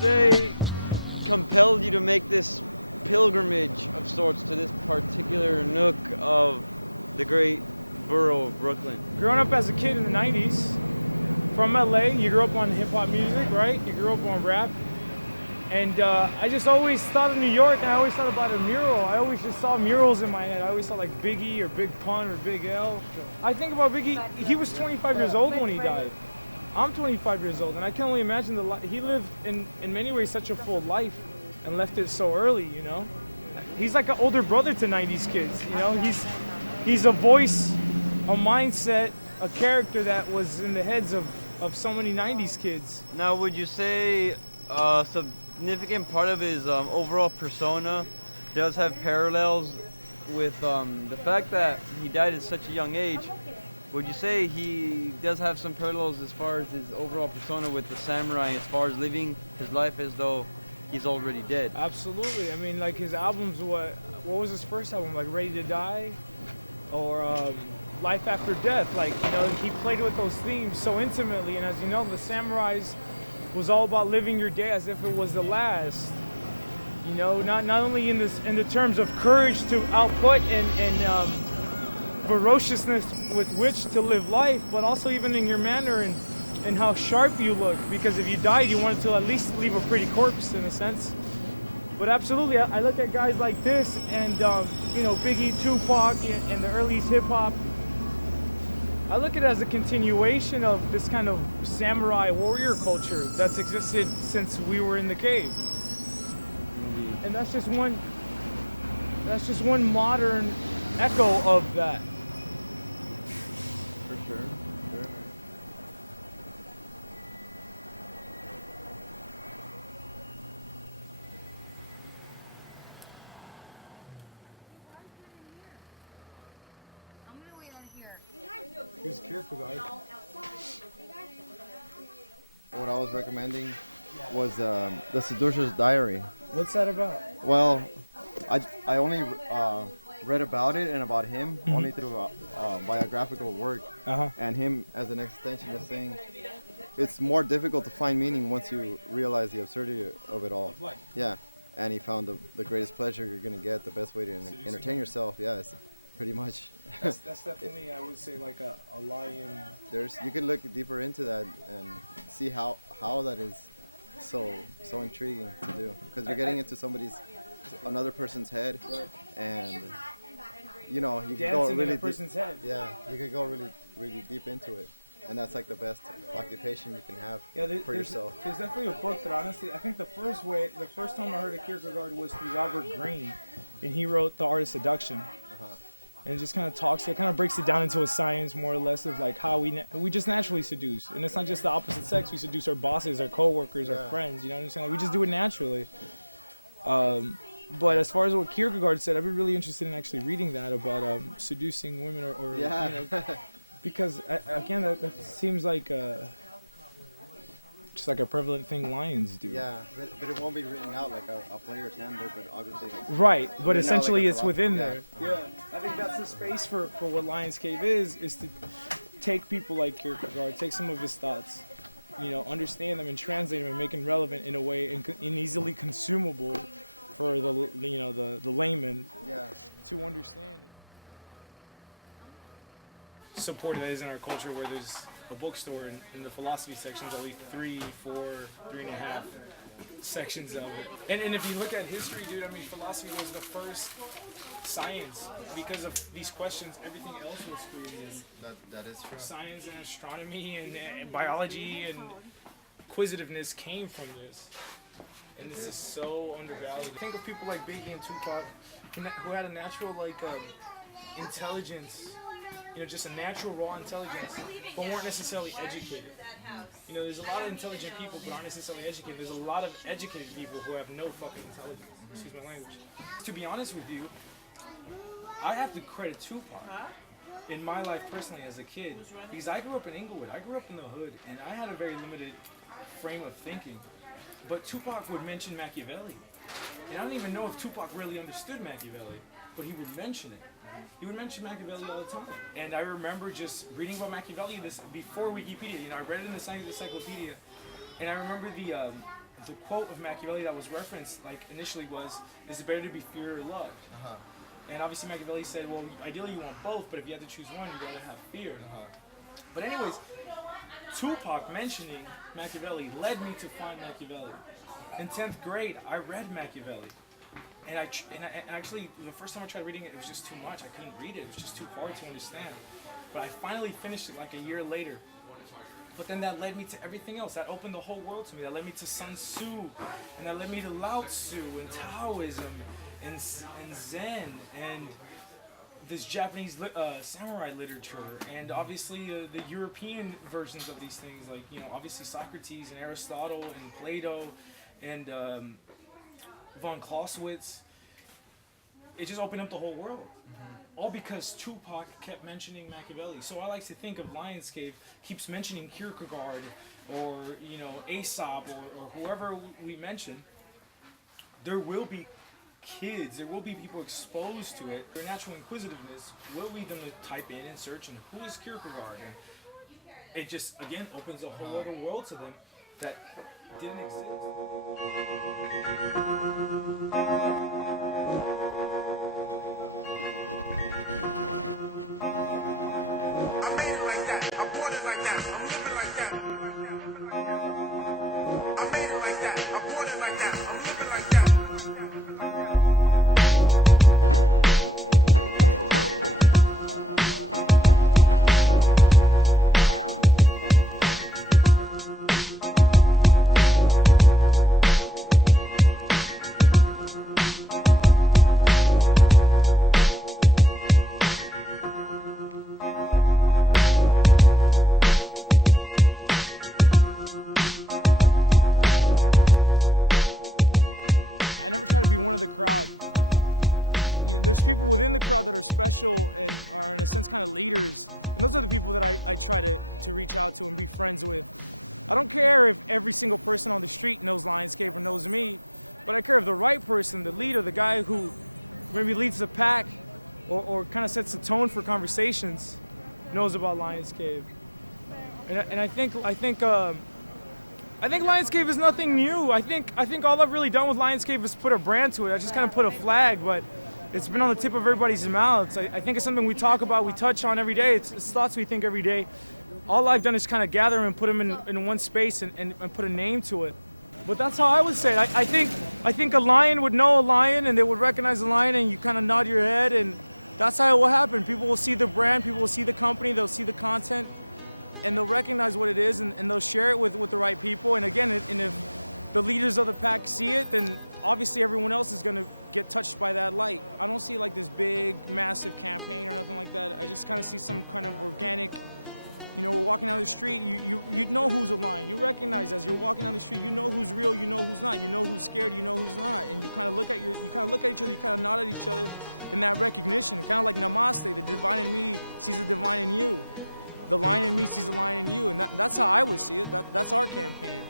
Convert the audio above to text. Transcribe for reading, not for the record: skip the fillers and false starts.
Say compelled you to make this pilgrimage of sorts to this particular nook of the great borough of Brooklyn? Growing up as a kid in the 90s, from LA, you grew up on hip-hop music, right? You grew up on rap. And I just always thought of New York, and I always thought about a mural. I always just saw murals in my head. I always saw like Biggie or Big Pun or Big L. I think about Biggie, he was 25 years old when he died. I'm 25 years old, and I can only imagine he lived in many ways such a full life and left it so early, you know? He's like an older brother to 90s kids, you know? He's a voice, a mindset, a character that was in the heads of so many 90s kids. Now, would you say a significant part of his overall persona does have parallels with the fact that he died at such a young age? Would you say he does have some parallels as far as his overall persona with the samurai, as far as living his life as though he's already dead? Absolutely. I mean, like his albums, what was his first album? Like Ready to Die or Life After Death. Like, you know, he played with those themes so intimately. And as you know, the samurais was all about living your day as if it was the last. You know, not only in the terms of courage to output and ferociousness with which to live life, but also even in your manner and how sharp you look, because if you died you wanted to at least leave a pretty corpse in a sense. But absolutely, I look at guys like this and you know, Biggie, Tupac, and the early hip-hop. I look at it as a continuation of this kind of samurai warrior culture that's existed since we were in the cave. And that's just one modern echo of that. For sure. Who's Kierkegaard? What I was recommending was The Seducer's Diary. What's that about? Well, I only read about it and about him only through biographical work, and him as an existentialist saying it's more difficult to find meaning once you realize the absurdity of it all. Yeah, and he found the greatest pleasure you're gonna get, the best way to entertain yourself. Yeah, it's pretty much. That's definitely, I would say, like a lion. You can look deeper into that and see how that is so intriguing to do, because you're getting into another person's head, and you know, you can go really person's head. Yeah, you can go really deep into it, and that's like the best occupation you can have for yourself. There's definitely a book that honestly, I think the first time I heard of Kierkegaard was through Robert Greene, and he wrote The Art of Seduction. And it just kind of breaks it down into a science more or less of like how we just naturally seduce. And it's not just the opposite sex, we seduce our bosses, our coworkers, our friends, you know what I'm saying? Like, we just do it naturally. But as far as what Kierkegaard said, I'd be really interested in actually reading that about seducing women or you know, because again, that seems like just like a prevalent thing lions do. Yeah, but it won't be written out like a player's handbook, but obviously. Right, but essentially like it's within there. Yeah, I think that's the space for what Lionscave is to take people like Kierkegaard, take some of his thoughts, you know, understand them and translate them and make them relevant in a way and easily consumable for the layman to understand. Support that is in our culture where there's a bookstore in the philosophy section is only 3, 4, 3.5 sections of it. And if you look at history, dude, I mean, philosophy was the first science. Because of these questions, everything else was created. That is true. Science and astronomy and biology and inquisitiveness came from this. And this is so undervalued. Think of people like Biggie and Tupac who had a natural intelligence, just a natural raw intelligence, but weren't necessarily educated. There's a lot of intelligent people but aren't necessarily educated. There's a lot of educated people who have no fucking intelligence. Excuse my language. To be honest with you, I have to credit Tupac in my life personally as a kid, because I grew up in Inglewood. I grew up in the hood, and I had a very limited frame of thinking. But Tupac would mention Machiavelli. And I don't even know if Tupac really understood Machiavelli, but he would mention it. He would mention Machiavelli all the time. And I remember just reading about Machiavelli before Wikipedia. I read it in the Science Encyclopedia. And I remember the quote of Machiavelli that was referenced, initially was, "Is it better to be feared or loved?" And obviously Machiavelli said, well, ideally you want both, but if you had to choose one, you'd rather have fear. But anyways, Tupac mentioning Machiavelli led me to find Machiavelli. In 10th grade, I read Machiavelli. And actually, the first time I tried reading it, it was just too much. I couldn't read it. It was just too hard to understand. But I finally finished it a year later. But then that led me to everything else. That opened the whole world to me. That led me to Sun Tzu. And that led me to Lao Tzu and Taoism and Zen and this Japanese samurai literature. And obviously the European versions of these things. Obviously Socrates and Aristotle and Plato and von Clausewitz. It just opened up the whole world. All because Tupac kept mentioning Machiavelli. So I like to think of Lionscave keeps mentioning Kierkegaard or Aesop or whoever we mention. There will be kids, there will be people exposed to it. Their natural inquisitiveness will lead them to type in and search and who is Kierkegaard, and it just again opens a whole other world to them that didn't exist. I made it like that. I bought it like that. I'm living like that. I made it like that. I bought it like that. I'm living like that. I never try to be one of the crowd. There's people within the crowd that are special and are in a sense kind of leaders. And those are the people that I try to reach out to and be friends with. I don't care if every single person on the street knows Lionscave or knows me, but I care if the right person, the leader, the guy who maybe leads the pack or kind of sets the tone for conversations, knows about Lionscave. And I think Lionscave is nothing new. I think all I've really done with Lionscave is put a brand to it. I just kind of put a flag, but it's been on the tip of everybody's mouths. I think it's something we talk about, we touch on every day. It's thoughts we think every day. All I've done is kind of gather them and put them in one space and put a name to it. But that's how I would say it. I think a lion would know a lion and they would recognize a lion and you kind of nod your head, and that's how it will happen. People will see the brand, people will see the company, they'll see the content, and they'll recognize what it is and they'll share it with the right people. And again, and if the leaders of the pack see it, then obviously everyone else is gonna get touched by that light. I don't see like this big, massive campaign or nothing like that. I just kind of see some kind of organic, we're walking down the street, you know who's a lion. You recognize as you're walking down the street, you know who's real, you know who's not, you know who's scared, you know who's not. And you kind of look at each other, you kind of nod at each other in that recognition. Kind of like namaste, the divine in me sees the divine in you. The lion in me sees the lion in you, and that's how I would see it. That's our campaign.